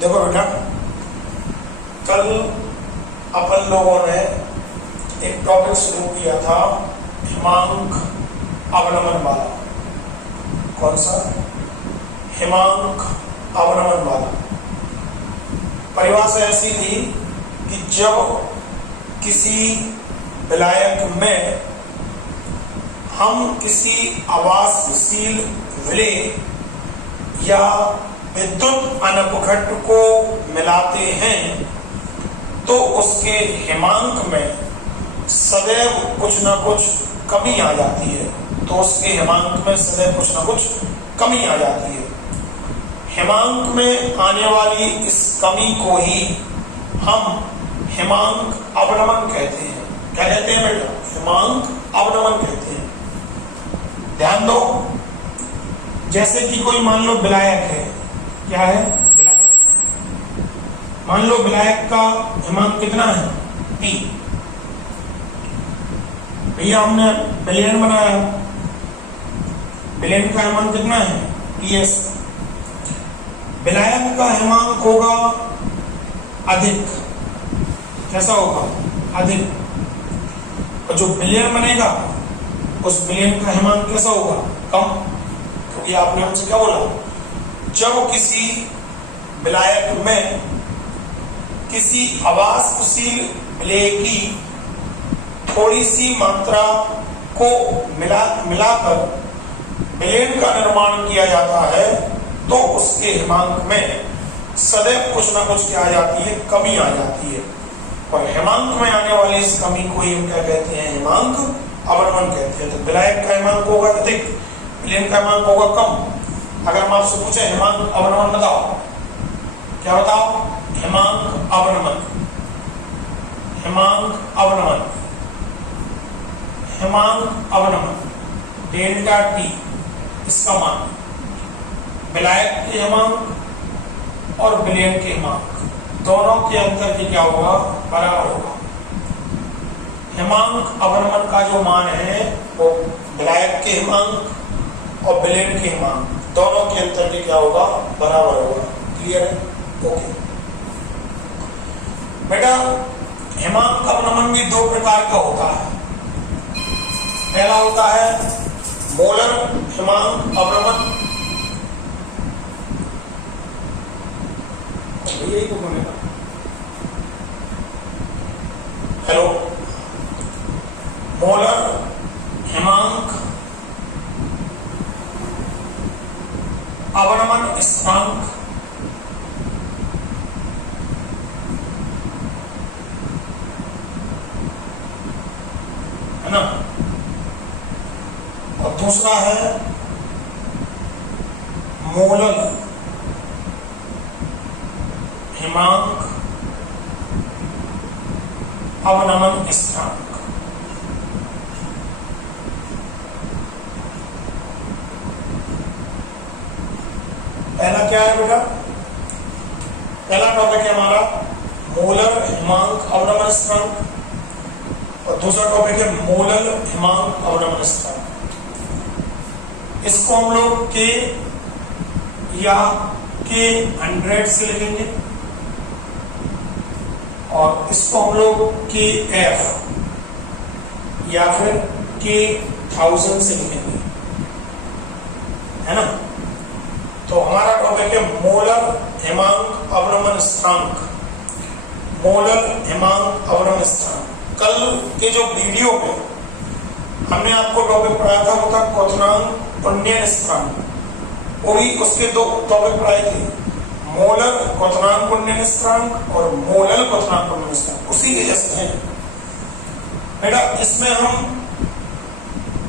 देखो बेटा, कल अपन लोगों ने एक टॉपिक शुरू किया था हिमांक अवनमन वाला। कौन सा? हिमांक अवनमन वाला। परिभाषा ऐसी थी कि जब किसी विलायक में हम किसी आवासशील विलेय या विद्युत अनपघट को मिलाते हैं तो उसके हिमांक में सदैव कुछ न कुछ कमी आ जाती है। तो उसके हिमांक में सदैव कुछ न कुछ कमी आ जाती है। हिमांक में आने वाली इस कमी को ही हम हिमांक अवनमन कहते हैं। क्या कहते हैं बेटा? हिमांक अवनमन कहते हैं। ध्यान दो, जैसे कि कोई मान लो विलायक है। क्या है? विलायक। मान लो विलायक का हिमांक कितना है? P। भैया हमने विलयन बनाया, विलयन का हिमांक कितना है? PS। विलायक का हिमांक होगा अधिक। कैसा होगा? अधिक। और जो विलयन बनेगा उस विलयन का हिमांक कैसा होगा? कम। क्योंकि आपने हमसे क्या बोला? जब किसी विलायक में किसी आवासशील विलेय की थोड़ी सी मात्रा को मिलाकर विलयन का निर्माण किया जाता है तो उसके हिमांक में सदैव कुछ ना कुछ क्या आ जाती है? कमी आ जाती है। और हिमांक में आने वाली इस कमी को ही हम क्या कहते हैं? हिमांक अवनमन कहते हैं। तो विलायक का हिमांक होगा अधिक, विलयन का हिमांक होगा कम। अगर हम आपसे पूछे हिमांक अवनमन बताओ, क्या बताओ? हिमांक अवनमन। हिमांक अवनमन। हिमांक अवनमन डेल्टा T, इसका मान विलायक के हिमांक और विलयन के हिमांक दोनों के अंतर की क्या होगा? बराबर होगा। हिमांक अवनमन का जो मान है वो विलायक के हिमांक और विलयन के हिमांक दोनों के अंतर की क्या होगा? बराबर होगा। क्लियर है? ओके बेटा, हिमांक अवनमन भी दो प्रकार का होता है। पहला होता है मोलर हिमांक अवनमन। यही तो बोलेगा। हेलो, मोलर हिमांक अवनमन स्थिरांक है ना। और दूसरा है मोलर हिमांक अवनमन स्थिरांक। पहला क्या है बेटा? पहला टॉपिक है हमारा मोलर हिमांक अवनमन स्थिरांक और दूसरा टॉपिक है मोलर हिमांक अवनमन स्थिरांक। इसको हम लोग K या K100 से लिखेंगे और इसको हम लोग KF या फिर K1000 से लिखेंगे, है ना। तो हमारा टॉपिक है मोलर हिमांक अवनमन स्थिरांक। मोलर हिमांक अवनमन स्थिरांक। कल के जो वीडियो में हमने आपको टॉपिक पढ़ाया था वो था क्वथनांक उन्नयन स्थिरांक। वो भी उसके दो टॉपिक पढ़ाए थे, मोलर क्वथनांक उन्नयन स्थिरांक और मोलर क्वथनांक उन्नयन स्थिरांक। उसी के जैसे हैं बेटा। इसमें हम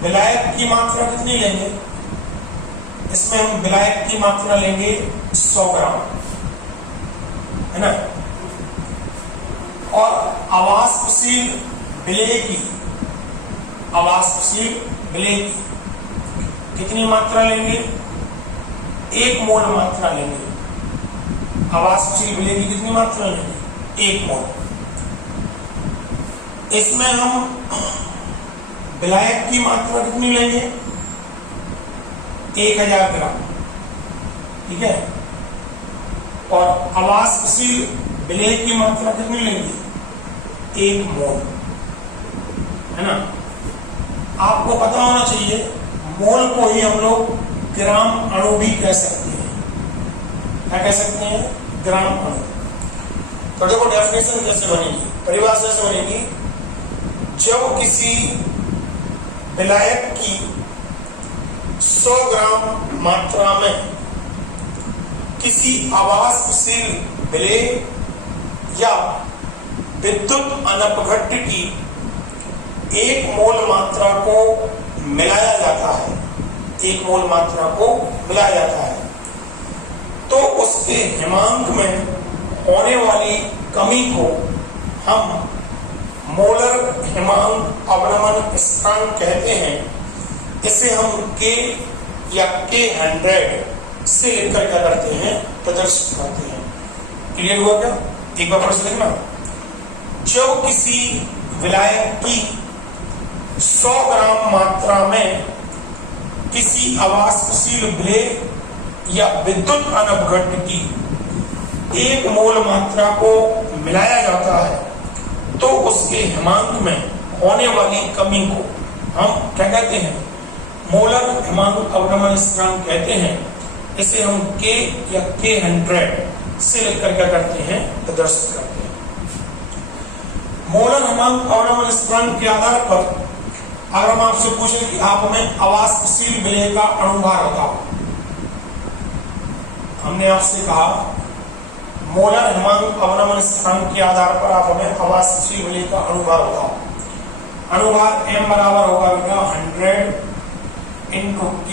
विलायक की मात्रा कितनी लेंगे? इसमें हम विलायक की मात्रा लेंगे 100 ग्राम, है ना। और आवासशील विलेय की कितनी मात्रा लेंगे? 1 मोल मात्रा लेंगे। आवासशील विलेय की कितनी मात्रा लेंगे? 1 मोल। इसमें हम विलायक की मात्रा कितनी लेंगे? 1000 ग्राम। ठीक है। और आवासशील विलेय की मात्रा कितनी लेंगे? 1 मोल, है ना। आपको पता होना चाहिए मोल को ही हम लोग ग्राम अणु भी कह सकते हैं। क्या कह सकते हैं? ग्राम अणु। तो देखो डेफिनेशन कैसे बनेगी, परिभाषा कैसे बनेगी? जब किसी विलायक की 100 ग्राम मात्रा में किसी आवासशील विलेय या विद्युत अनपघट्य की 1 मोल मात्रा को मिलाया जाता है, 1 मोल मात्रा को मिलाया जाता है, तो उसके हिमांक में होने वाली कमी को हम मोलर हिमांक अवनमन स्थिरांक कहते हैं। इसे हम K या K100 से लिखकर क्या करते हैं? प्रदर्शित करते हैं। क्लियर हुआ क्या? एक बार फिर से लिखना। जब किसी विलायक की 100 ग्राम मात्रा में किसी आवासशील विलेय या विद्युत अनपघट्य की 1 मोल मात्रा को मिलाया जाता है, तो उसके हिमांक में होने वाली कमी को हम क्या कहते हैं? मोलर हिमांक अवनमन स्थिरांक कहते हैं। इसे हम K या K100 से लेकर क्या करते हैं? प्रदर्शित करते हैं। मोलर हिमांक अवनमन स्थिरांक के आधार पर अगर हम आपसे पूछें कि आप हमें आवासशील विलेय का अणुभार बताओ, हमने आपसे कहा मोलर हिमांक अवनमन स्थिरांक के आधार पर आप हमें आवासशील विलेय का अणुभार बताओ। अणुभार M बराबर होगा बेटा 100 into K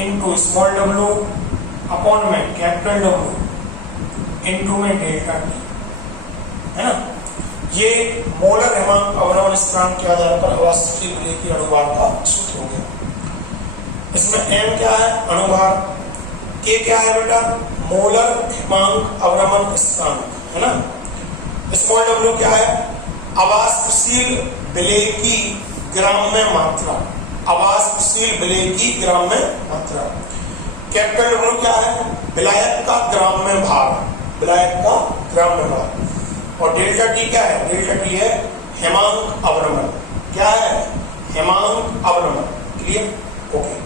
into small w upon में कैपिटल W इंटू में डेल्टा T, है ना। ये मोलर हिमांक अवनमन स्थिरांक के आधार पर आवासशील विलेय के अणुभार का सूत्र हो गया। इसमें M क्या है? अणुभार। K क्या है बेटा? मोलर हिमांक अवनमन स्थिरांक, है ना। स्मॉल w क्या है? आवासशील विलेय की ग्राम में मात्रा, आवासशील विलेय की ग्राम में मात्रा। कैपिटल W क्या है? विलायक का ग्राम में भार, विलायक का ग्राम में भार। और डेल्टा T क्या है? डेल्टा T है हिमांक अवनमन। क्या है? हिमांक अवनमन। क्लियर? ओके।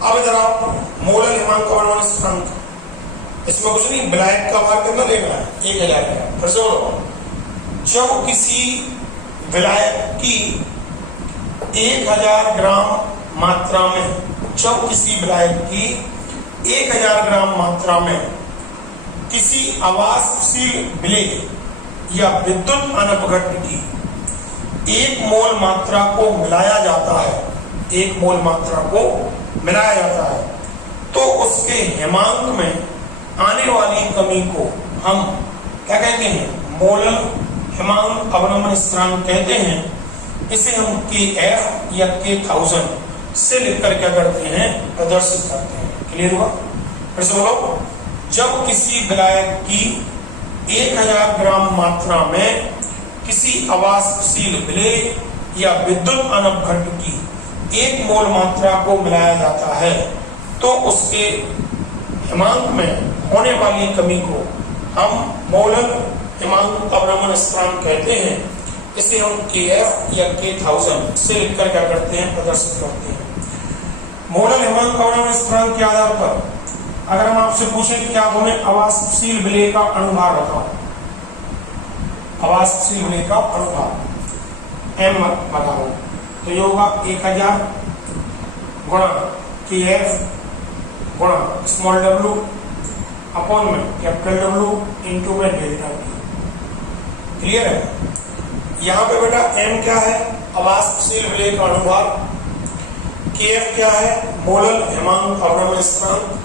अब इधर आओ, मोलर हिमांक अवनमन स्थिरांक, इसमें कुछ नहीं, विलायक का भार कितना लेना है? 1000 का। फिर से बोलो, जब किसी विलायक की 1000 ग्राम मात्रा में, जब किसी विलायक की 1000 ग्राम मात्रा में किसी आवासशील विलेय या विद्युत अनपघट्य की 1 मोल मात्रा को मिलाया जाता है, 1 मोल मात्रा को मिलाया जाता है, तो उसके हिमांक में आने वाली कमी को हम क्या कहते हैं? मोलर हिमांक अवनमन स्थिरांक कहते हैं। इसे हम Kf या K1000 से लिखकर क्या करते हैं? प्रदर्शित करते हैं। क्लियर हुआ? फिर से बोलो, जब किसी विलायक की 1000 ग्राम मात्रा में किसी आवासशील विलेय या विद्युत अनपघट्य की 1 मोल मात्रा को मिलाया जाता है, तो उसके हिमांक में होने वाली कमी को हम मोलर हिमांक अवनमन स्थिरांक कहते हैं। इसे हम Kf या K1000 से लिखकर क्या करते हैं? प्रदर्शित करते हैं। मोलर हिमांक अवनमन स्थिरांक के आधार पर अगर हम आपसे पूछें कि आप हमें आवासशील विलेय का अणुभार बताओ, आवासशील विलेय का अणुभार M बताओ, तो ये होगा 1000 गुणा Kf गुणा स्मॉल w अपॉन में कैपिटल W इंटू में डेल्टा T। क्लियर है? यहाँ पे बेटा M क्या है? आवासशील विलेय का अणुभार। Kf क्या है? मोलर हिमांक अवनमन स्थिरांक।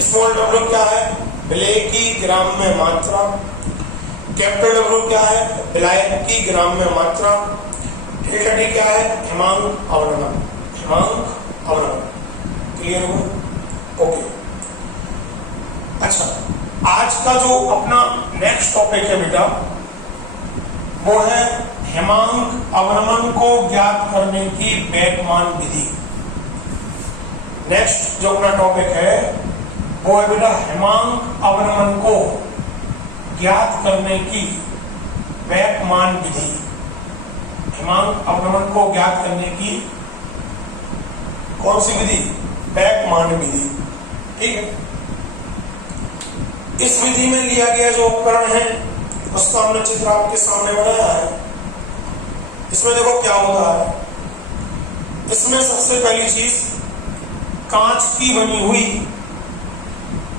स्मॉल w क्या है? विलेय की ग्राम में मात्रा। कैपिटल W क्या है? विलायक की ग्राम में मात्रा। डेल्टा T क्या है? हिमांक अवनमन, हिमांक अवनमन। क्लियर हो? ओके। अच्छा, आज का जो अपना नेक्स्ट टॉपिक है बेटा, वो है हिमांक अवनमन को ज्ञात करने की बेकमान विधि। नेक्स्ट जो अपना टॉपिक है वो है बेटा हिमांक अवनमन को ज्ञात करने की बैकमान विधि। हिमांक अवनमन को ज्ञात करने की कौन सी विधि? बैकमान विधि। ठीक है, इस विधि में लिया गया जो उपकरण है उसका हमने चित्र आपके सामने बनाया है। इसमें देखो क्या होता है। इसमें सबसे पहली चीज कांच की बनी हुई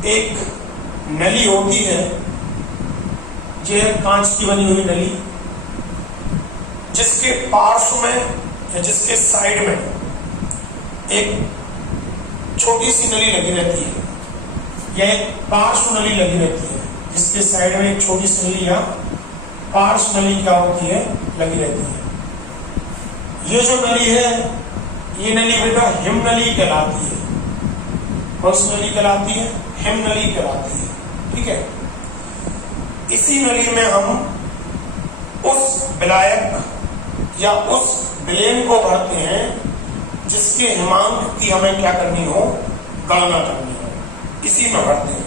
एक नली होती है। यह कांच की बनी हुई नली जिसके पार्श्व में या जिसके साइड में एक छोटी सी नली लगी रहती है, या एक पार्श्व नली लगी रहती है, जिसके साइड में एक छोटी सी नली या पार्श्व नली क्या होती है? लगी रहती है। ये जो नली है, ये नली बेटा हिमनली कहलाती है। कौन सी नली कहलाती है? हिमनली कहलाती है। ठीक है, इसी नली में हम उस विलायक या उस विलेन को भरते हैं जिसके हिमांक की हमें क्या करनी हो? गणना करनी हो। इसी में भरते हैं।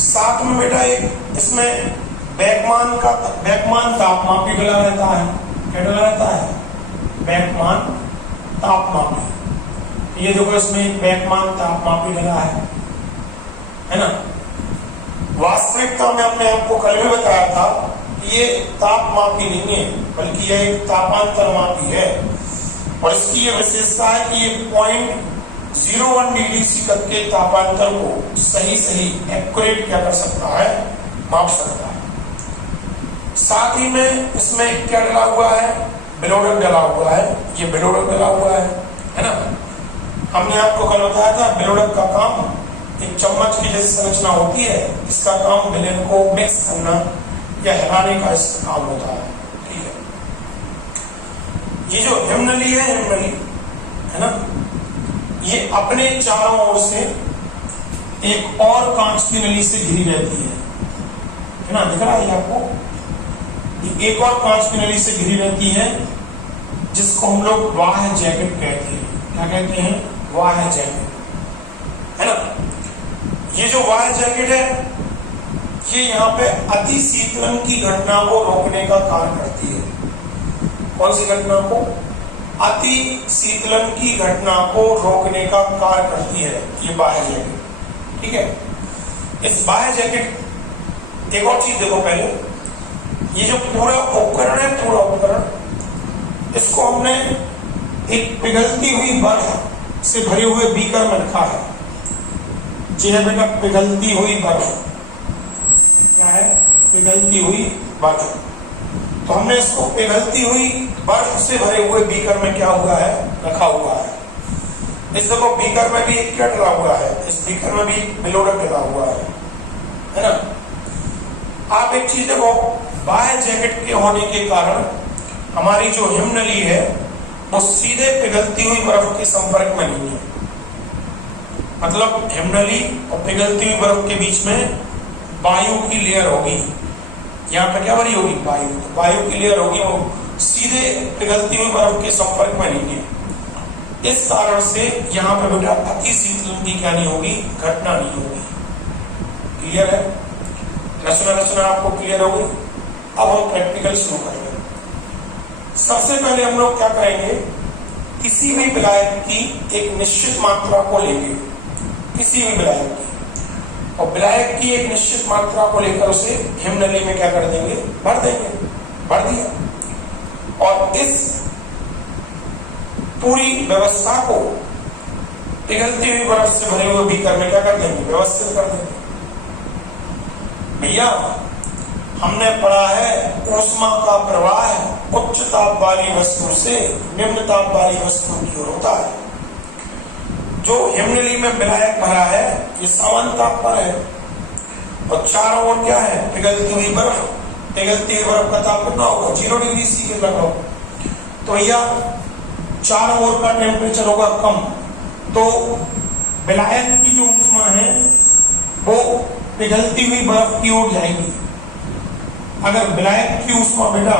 साथ में बेटा एक इसमें बैकमान तापमापी डला रहता है। क्या डला रहता है? बैकमान तापमापी। ये देखो इसमें एक बैकमान तापमापी डला है ना। वास्तविकता में हमने आपको कल भी बताया था कि ये तापमापी नहीं है, बल्कि यह एक तापांतर मापी है। और इसकी यह विशेषता है कि ये 0.01 डिग्री सी तक के तापांतर को सही एक्यूरेट क्या कर सकता है? माप सकता है। साथ ही में इसमें क्या डला हुआ है? बिलोडक डला हुआ है। ये बिलोडक डला हुआ है ना। हमने आपको कल बताया था बिलोडक का काम एक चम्मच की जैसी संरचना होती है। इसका काम विलेन को मिक्स करना या हिलाने का इसका काम होता है। ठीक है, ये जो हिमनली है ना, ये अपने चारों ओर से एक और कांच की नली से घिरी रहती है ना। दिख रहा है आपको? ये एक और कांच की नली से घिरी रहती है जिसको हम लोग वाह्य जैकेट कहते हैं। क्या कहते हैं? वाह्य जैकेट, है ना। ये जो वाह्य जैकेट है, ये यहाँ पे अति शीतलन की घटना को रोकने का कार्य करती है। कौन सी घटना को? अति शीतलन की घटना को रोकने का कार्य करती है ये बाह्य जैकेट। ठीक है, इस बाह्य जैकेट, एक और चीज देखो पहले, ये जो पूरा उपकरण है, पूरा उपकरण, इसको हमने एक पिघलती हुई बर्फ से भरे हुए बीकर में रखा है। जी है बेटा, पिघलती हुई बर्फ। क्या है? पिघलती हुई बर्फ। तो हमने इसको पिघलती हुई बर्फ से भरे हुए बीकर में क्या हुआ है? रखा हुआ है। इस देखो बीकर में भी एक क्या डला हुआ है? इस बीकर में भी बिलोडक डला हुआ है ना। आप एक चीज देखो, बाह्य जैकेट के होने के कारण हमारी जो हिमनली है वो सीधे पिघलती हुई बर्फ के संपर्क में नहीं है। मतलब हिमनली और पिघलती हुई बर्फ के बीच में वायु की लेयर होगी। यहाँ पे क्या बनी होगी? वायु। तो वायु की लेयर होगी, वो सीधे पिघलती हुई बर्फ के संपर्क में नहीं है। इस कारण से यहाँ पे बेटा अति शीतलन की क्या नहीं होगी? घटना नहीं होगी। क्लियर है? रचना आपको क्लियर हो गई। अब हम प्रैक्टिकल शुरू करेंगे। सबसे पहले हम लोग क्या करेंगे? किसी भी विलायक की एक निश्चित मात्रा को लेंगे, किसी भी विलायक की, और विलायक की एक निश्चित मात्रा को लेकर उसे हिमनली में क्या कर देंगे? भर देंगे। भर दिया। और इस पूरी व्यवस्था को पिघलती हुई बर्फ से भरे हुए बीकर में क्या कर देंगे? व्यवस्थित कर देंगे। भैया हमने पढ़ा है ऊष्मा का प्रवाह उच्च ताप वाली वस्तु से निम्न ताप वाली वस्तु की ओर होता है। जो हिमनली में विलायक भरा है ये सामान्य ताप पर है, और चारों ओर क्या है? पिघलती हुई बर्फ। पिघलती हुई बर्फ का ताप कितना होगा? 0 डिग्री सी के लगभग। तो भैया चारों ओर का टेम्परेचर होगा कम, तो विलायक की जो ऊष्मा है वो पिघलती हुई बर्फ की ओर जाएगी। अगर विलायक की ऊष्मा बेटा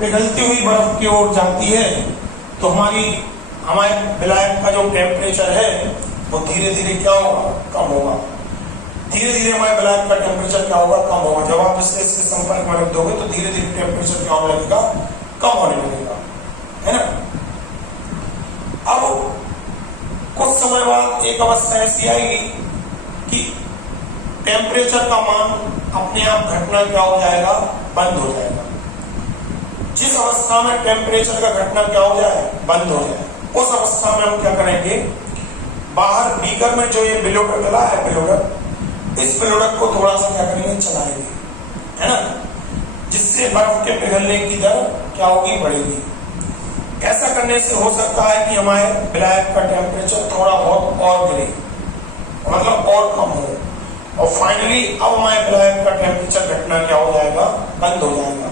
पिघलती हुई बर्फ की ओर जाती है तो हमारे विलायक का जो टेम्परेचर है वो धीरे धीरे क्या होगा, कम होगा। धीरे धीरे हमारे ब्लैक का टेम्परेचर क्या होगा, कम होगा। जब आप इसे इसके संपर्क में रख दोगे तो धीरे धीरे टेम्परेचर क्या होने लगेगा, कम होने लगेगा, है ना। अब कुछ समय बाद एक अवस्था ऐसी आएगी कि टेम्परेचर का मान अपने आप घटना क्या हो जाएगा, बंद हो जाएगा। जिस अवस्था में टेम्परेचर का घटना क्या हो जाए, बंद हो जाए, उस अवस्था में हम क्या करेंगे, बाहर बीकर में जो ये बिलोडक डला है, बिलोडक, इस बिलोडक को थोड़ा सा क्या करेंगे, चलाएंगे, है ना, जिससे बर्फ के पिघलने की दर क्या होगी, बढ़ेगी। ऐसा करने से हो सकता है कि हमारे ब्लैक का टेम्परेचर थोड़ा बहुत और गिरे, मतलब और कम हो, और फाइनली अब हमारे ब्लैक का टेम्परेचर घटना क्या हो जाएगा, बंद हो जाएगा।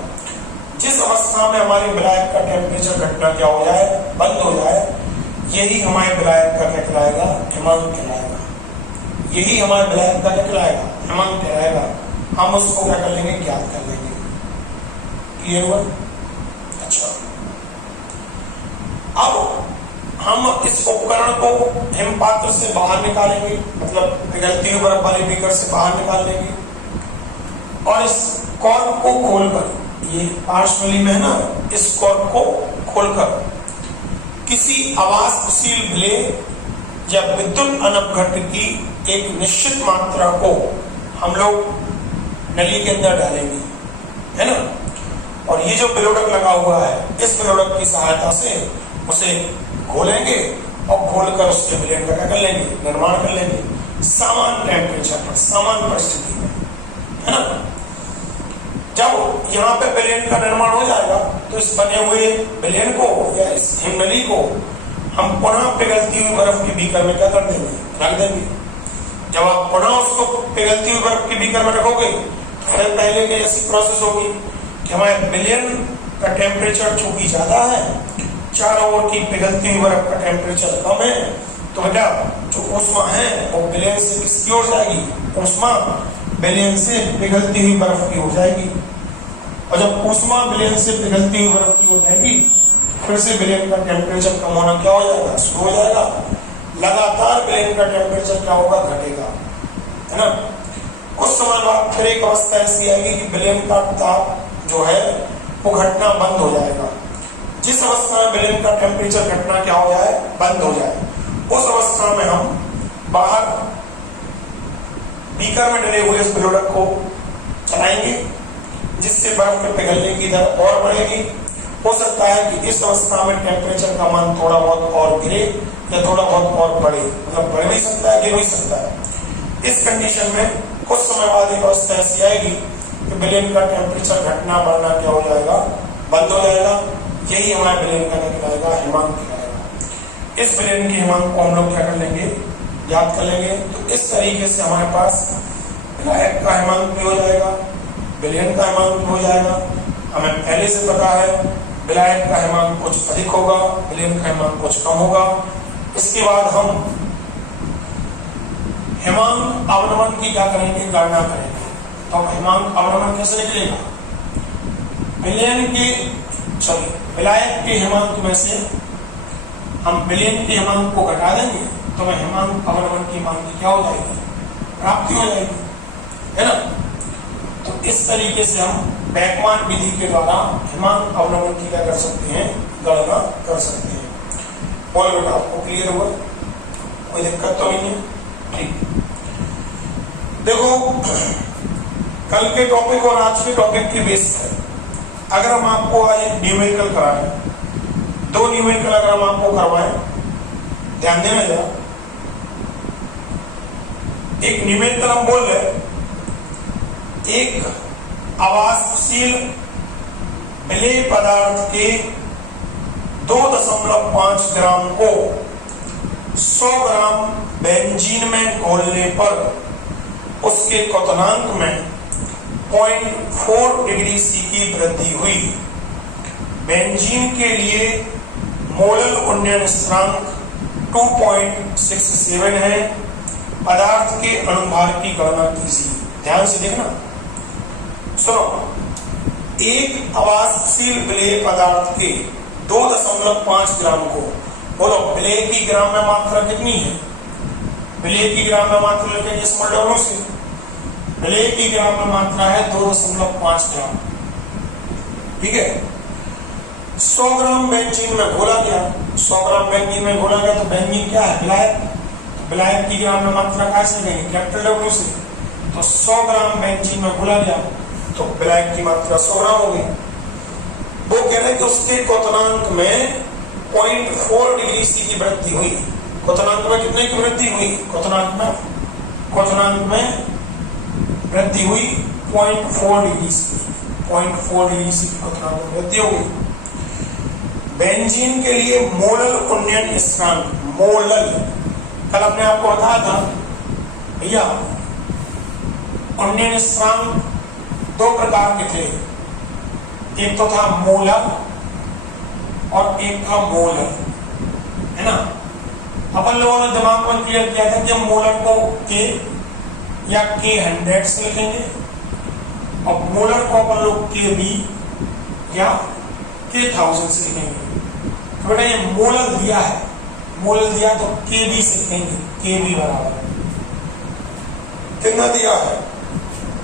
जिस अवस्था में हमारे ब्लैक का टेम्परेचर घटना क्या हो जाए, बंद हो जाए, यही हमारे ब्लैक का क्या कहलाएगा, हिमांक कहलाएगा। यही हमारे ब्लैक का क्या कहलाएगा, हिमांक कहलाएगा। हम उसको क्या कर लेंगे, ज्ञात कर लेंगे। क्लियर हुआ? अच्छा, अब हम इस उपकरण को हिमपात्र से बाहर निकालेंगे, मतलब पिघलती हुई बर्फ वाले बीकर से बाहर निकाल लेंगे, और इस कॉर्क को खोलकर, ये पार्श्वली में है ना, इस कॉर्क को खोलकर किसी अवाष्पशील विलेय या विद्युत अनपघट की एक निश्चित मात्रा को हम लोग नली के अंदर डालेंगे, है ना। और ये जो बिलोडक लगा हुआ है, इस बिलोडक की सहायता से उसे घोलेंगे और घोलकर उसके विलयन का क्या कर लेंगे, निर्माण कर लेंगे समान टेम्परेचर पर, समान परिस्थिति में, है ना। जब यहाँ पे विलयन का निर्माण हो जाएगा तो इस बने हुए विलयन को या इस हिमनली को हम पुनः पिघलती हुई बर्फ के बीकर में क्या कर देंगे, रख देंगे। जब आप पुनः उसको पिघलती हुई बर्फ के बीकर में रखोगे तो फिर पहले की ऐसी प्रोसेस होगी कि हमारे विलयन का टेम्परेचर चूंकि ज्यादा है, चारों ओर की पिघलती हुई बर्फ का टेम्परेचर कम है, तो बेटा जो ऊष्मा है वो विलयन से किसकी ओर जाएगी, ऊष्मा विलयन से पिघलती हुई बर्फ की ओर जाएगी। और जब ऊष्मा विलयन से पिघलती हुई बर्फ की ओर जाएगी, फिर से विलयन का टेम्परेचर कम होना क्या हो जाएगा, शुरू हो जाएगा। लगातार विलयन का टेम्परेचर क्या होगा, घटेगा, है ना। कुछ समय बाद फिर एक अवस्था ऐसी आएगी कि विलयन का ताप जो है वो घटना बंद हो जाएगा। जिस अवस्था में विलयन का टेम्परेचर घटना क्या हो जाए, बंद हो जाए, उस अवस्था में हम बाहर बीकर में डले हुए इस बिलोडक को चलाएंगे, जिससे बर्फ के पिघलने की दर और बढ़ेगी। हो सकता है कि इस अवस्था में टेम्परेचर का मान थोड़ा बहुत और गिरे या थोड़ा बहुत और बढ़े, मतलब बढ़ भी सकता है, गिर भी सकता है। इस कंडीशन में कुछ समय बाद एक अवस्था ऐसी आएगी कि विलयन का टेम्परेचर घटना बढ़ना क्या हो जाएगा, बंद हो जाएगा। यही हमारे विलयन का कहलाएगा, हिमांक कहलाएगा। इस विलयन के हिमांक को हम लोग क्या कर लेंगे, याद कर लेंगे। तो इस तरीके से हमारे पास विलायक का हिमांक भी हो जाएगा, विलयन का हिमांक भी हो जाएगा। हमें पहले से पता है विलायक का हिमांक कुछ अधिक होगा, विलयन का हिमांक कुछ कम होगा। इसके बाद हम हिमांक अवनमन की क्या करेंगे, गणना करेंगे। तो हिमांक अवनमन कैसे निकलेगा, विलयन के विलायक के हिमांक में से हम विलयन के हिमांक को घटा देंगे, तो मैं हिमांक अवनमन की मान की क्या हो जाएगी, प्राप्ति हो जाएगी, है ना। तो इस तरीके से हम बैकमान विधि के द्वारा हिमांक अवनमन की क्या कर सकते हैं, गणना कर सकते हैं। बोल बेटा, आपको क्लियर हुआ, कोई दिक्कत तो नहीं है? ठीक, देखो कल के टॉपिक और आज के टॉपिक के बेस पर अगर हम आपको आज एक न्यूमेरिकल कराएं, दो न्यूमेरिकल अगर हम आपको करवाएं, ध्यान देना जरा। एक न्यूमेरिकल हम बोल रहे, एक अवाष्पशील विलेय पदार्थ के 2.5 ग्राम को 100 ग्राम बेंजीन में घोलने पर उसके क्वथनांक में 0.4 डिग्री सी की वृद्धि हुई। बेंजीन के लिए मोलल उन्नयन स्थिरांक 2.67 है। पदार्थ के अणुभार की गणना कीजिए। ध्यान से देखना, सुनो, एक अवाष्पशील विलेय पदार्थ के 2.5 ग्राम को, बोलो विलेय की ग्राम में मात्रा कितनी है, विलेय की ग्राम में मात्रा लिखेंगे स्मॉल डब्ल्यू से। विलेय की ग्राम में मात्रा है 2.5 ग्राम, ठीक है। 100 ग्राम बेंजीन में घोला गया, 100 ग्राम बेंजीन में घोला गया तो बेंजीन क्या है, विलायक। तो विलायक की ग्राम में मात्रा कैसे लिखेंगे, कैपिटल डब्ल्यू से। तो 100 ग्राम बेंजीन में घोला गया तो विलायक की मात्रा 100 ग्राम हो गई। वो कह रहे हैं कि उसके क्वथनांक में 0.4 डिग्री सी की वृद्धि हुई। क्वथनांक में कितने की वृद्धि हुई, क्वथनांक में वृद्धि हुई 0.4 डिग्री सी, 0.4 डिग्री सी की क्वथनांक में वृद्धि हो गई। बेंजीन के लिए मोलल उन्नयन स्थिरांक, मोलल, कल अपने आपको बताया था भैया उन्नयन स्थिरांक 2 प्रकार के थे, एक तो था मोलर और एक था मोलर, है ना। अपन लोगों ने दिमाग में क्लियर किया था कि मोलर को के या K100 से लिखेंगे और मोलर को अपन लोग KB या K1000 से लिखेंगे। तो बेटा ये मोलर दिया है, मोलर दिया तो KB से लिखेंगे, KB बराबर कितना दिया है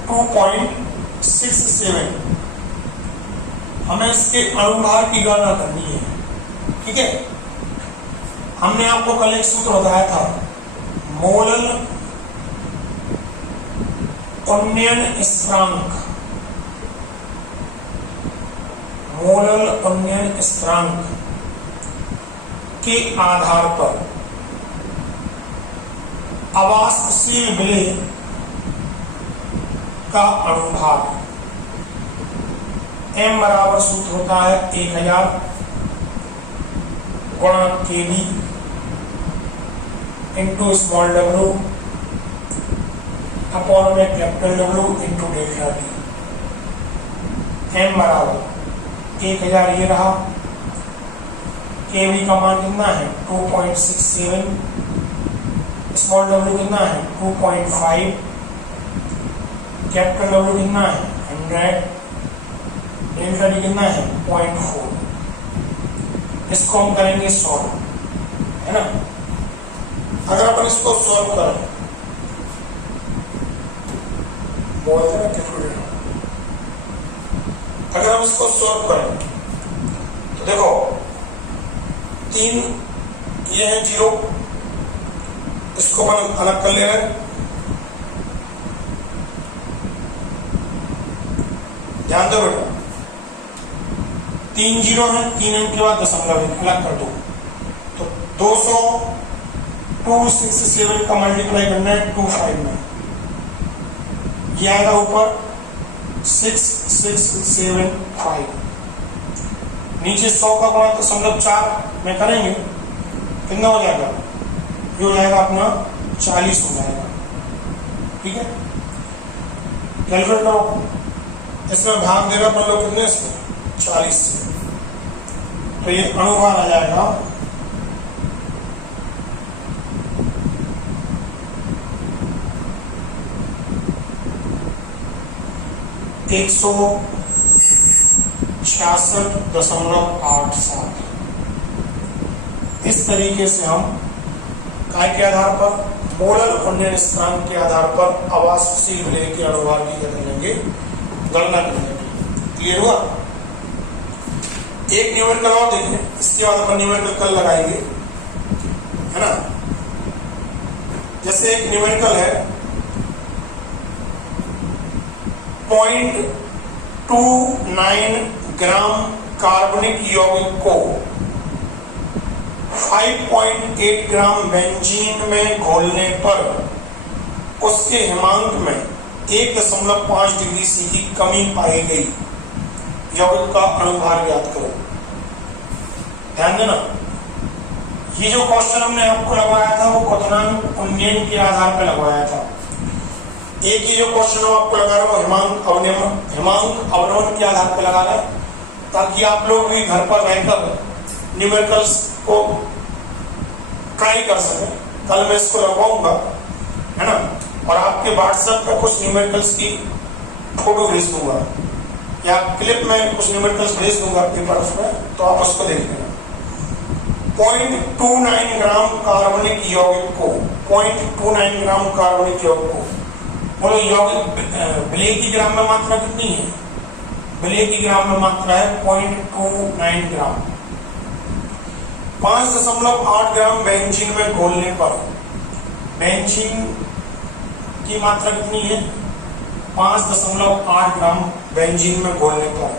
2.67। हमें इसके अणुभार की गणना करनी है, ठीक है। हमने आपको कल एक सूत्र बताया था, मोलल उन्नयन स्थिरांक, मोलल उन्नयन स्थिरांक के आधार पर अवाष्पशील विलेय का अणुभार m बराबर सूत्र होता है 1000 गुणा KB into small w upon में capital W into delta T। m बराबर 1000 ये रहा, KB का मान कितना है 2.67, स्मॉल w कितना है 2.5, कैपिटल W कितना है 100, डेल्टा T कितना है 0.4। इसको हम करेंगे सॉल्व, है ना। अगर अपन इसको सॉल्व करें, अगर हम इसको सॉल्व करें तो देखो 3 ये है 0, इसको अपन अलग कर ले रहे हैं, ध्यान दो बेटा 3 0 है, 3 अंक के बाद दशमलव अलग कर दो तो 267 का मल्टीप्लाई करना है 25 में, ये आएगा ऊपर 6675, नीचे 100 का गुणा 0.4 में करेंगे कितना हो जाएगा, ये हो जाएगा अपना 40 हो जाएगा, ठीक है। कैलकुलेट करो, इसमें भाग देगा अपन लोग कितने से 40 से, तो ये अणुभार आ जाएगा 166.87। इस तरीके से हम काय के आधार पर, मोलर उन्नयन स्थिरांक के आधार पर अवाष्पशील विलेय के अणुभार की गणना करेंगे। क्लियर हुआ। एक न्यूमेरिकल और देखें, इसके बाद अपन न्यूमेरिकल कल लगाएंगे, है ना। जैसे एक न्यूमेरिकल है 0.29 ग्राम कार्बनिक यौगिक को 5.8 ग्राम बेंजीन में घोलने पर उसके हिमांक में 1.5 डिग्री सी की कमी पाई गई, यौगिक का अणुभार ज्ञात करो। ध्यान देना, ये जो क्वेश्चन हमने आपको लगवाया था वो क्वथनांक उन्नयन के आधार पर लगवाया था। एक ही जो क्वेश्चन आपको लगा रहा है हिमांक अवनमन के आधार पर लगा रहा है, ताकि आप लोग भी घर पर रहकर न्यूमेरिकल्स को ट्राई कर सकें। कल मैं इसको लगवाऊंगा, है ना, और आपके व्हाट्सएप पे कुछ न्यूमेरिकल्स की फोटो भेज दूंगा या क्लिप में कुछ न्यूमेरिकल्स भेज दूंगा पेपर में, तो आप उसको देख लेना। 0.29 ग्राम कार्बनिक यौगिक को 0.29 ग्राम कार्बनिक यौगिक को। बोलो यौगिक विलेय की ग्राम में मात्रा कितनी है? विलेय की ग्राम में मात्रा है 0.29 ग्राम। 5.8 ग्राम बेंजीन में घोलने पर बेंजीन की मात्रा कितनी है? 5.8 ग्राम बेंजीन में घोलने पर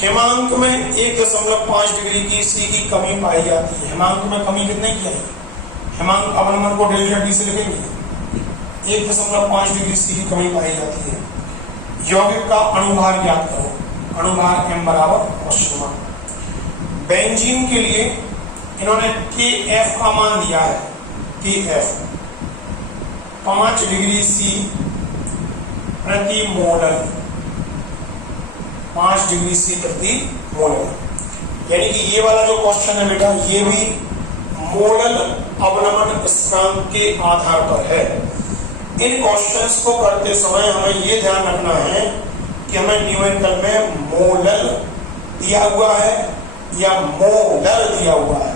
हिमांक में 1.5 डिग्री की सी की कमी पाई जाती है। हिमांक में कमी कितने की आई? हिमांक अवनमन को डेल्टा टी से लिखेंगे। 1.5 डिग्री सी की कमी पाई जाती है। यौगिक का अणुभार ज्ञात करो। अणुभार m बराबर क्वेश्चन मार्क। बेंजीन के लिए इन्होंने Kf का मान दिया है। Kf 5 डिग्री सी प्रति मोलर, 5 डिग्री सी प्रति मोलर। यानी कि ये वाला जो क्वेश्चन है बेटा, ये भी मोलल अवनमन स्थिरांक के आधार पर है। इन क्वेश्चंस को करते समय हमें ये ध्यान रखना है कि हमें न्यूमेरिकल में मोलल दिया हुआ है या मोलर दिया हुआ है,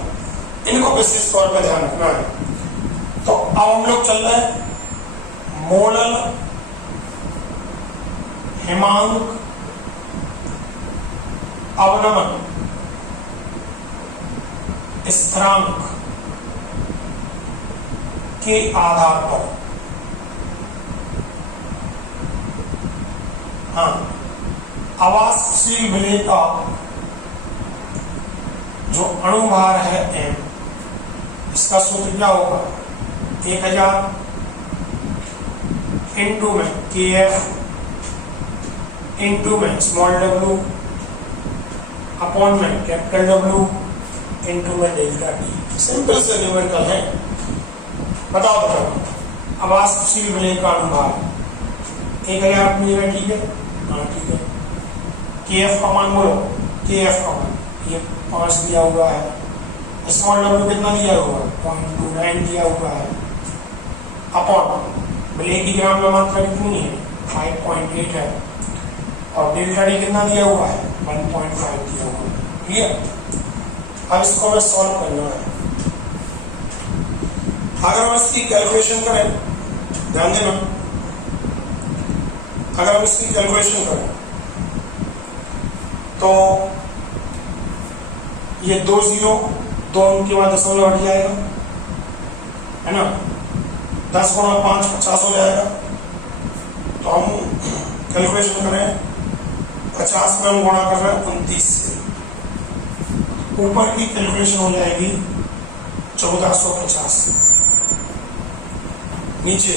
इनको विशेष तौर पर ध्यान रखना है। तो अब हम लोग चल रहे हैं मोलल हिमांक अवनमन स्थिरांक के आधार पर, हाँ, अवाष्पशील विलेय का जो अणुभार है m, इसका सूत्र क्या होगा? 1000 इंटू में Kf इंटू में स्मॉल w अपॉन में कैपिटल W इंटू में डेल्टा टी। सिंपल से न्यूमेरिकल है। बताओ अवाष्पशील विलेय का अणुभार 1000 अपनी जगह ठीक है? हाँ ठीक है। Kf का मान बोलो। Kf का मान ये 5 दिया हुआ है। स्मॉल w कितना दिया हुआ है? 0.29 दिया हुआ है। अपॉन विलेय की ग्राम में मात्रा कितनी है? 5.8 है। और डेल्टा टी कितना दिया हुआ है? 1.5 दिया हुआ है। क्लियर? अब इसको हमें सॉल्व करना है। अगर हम इसकी कैलकुलेशन करें, ध्यान देना, अगर हम इसकी कैलकुलेशन करें तो ये 2 0 2 अंक के बाद दशमलव हट जाएगा, है ना? 10 गुणा 5 50 हो जाएगा। तो हम कैलकुलेशन करें, 50 में हम गुणा कर रहे हैं 29 से, ऊपर की कैलकुलेशन हो जाएगी 1450 से, नीचे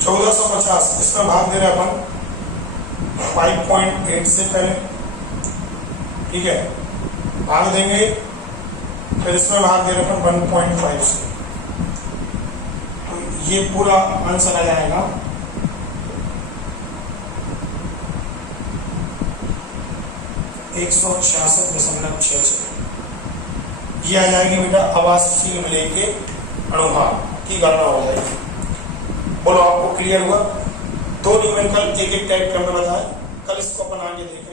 1450, इसमें भाग दे रहे अपन 5.8 से पहले, ठीक है? भाग देंगे, फिर इसमें भाग दे रहे अपन 1.5 से। तो ये पूरा आंसर आ जाएगा 166.66। ये आ जाएगी बेटा अवाष्पशील विलेय के अणुभार की गणना हो जाएगी। बोलो आपको क्लियर हुआ? 2 न्यूमेरिकल एक एक टाइप करना बताया। कल इसको अपन आगे देखेंगे।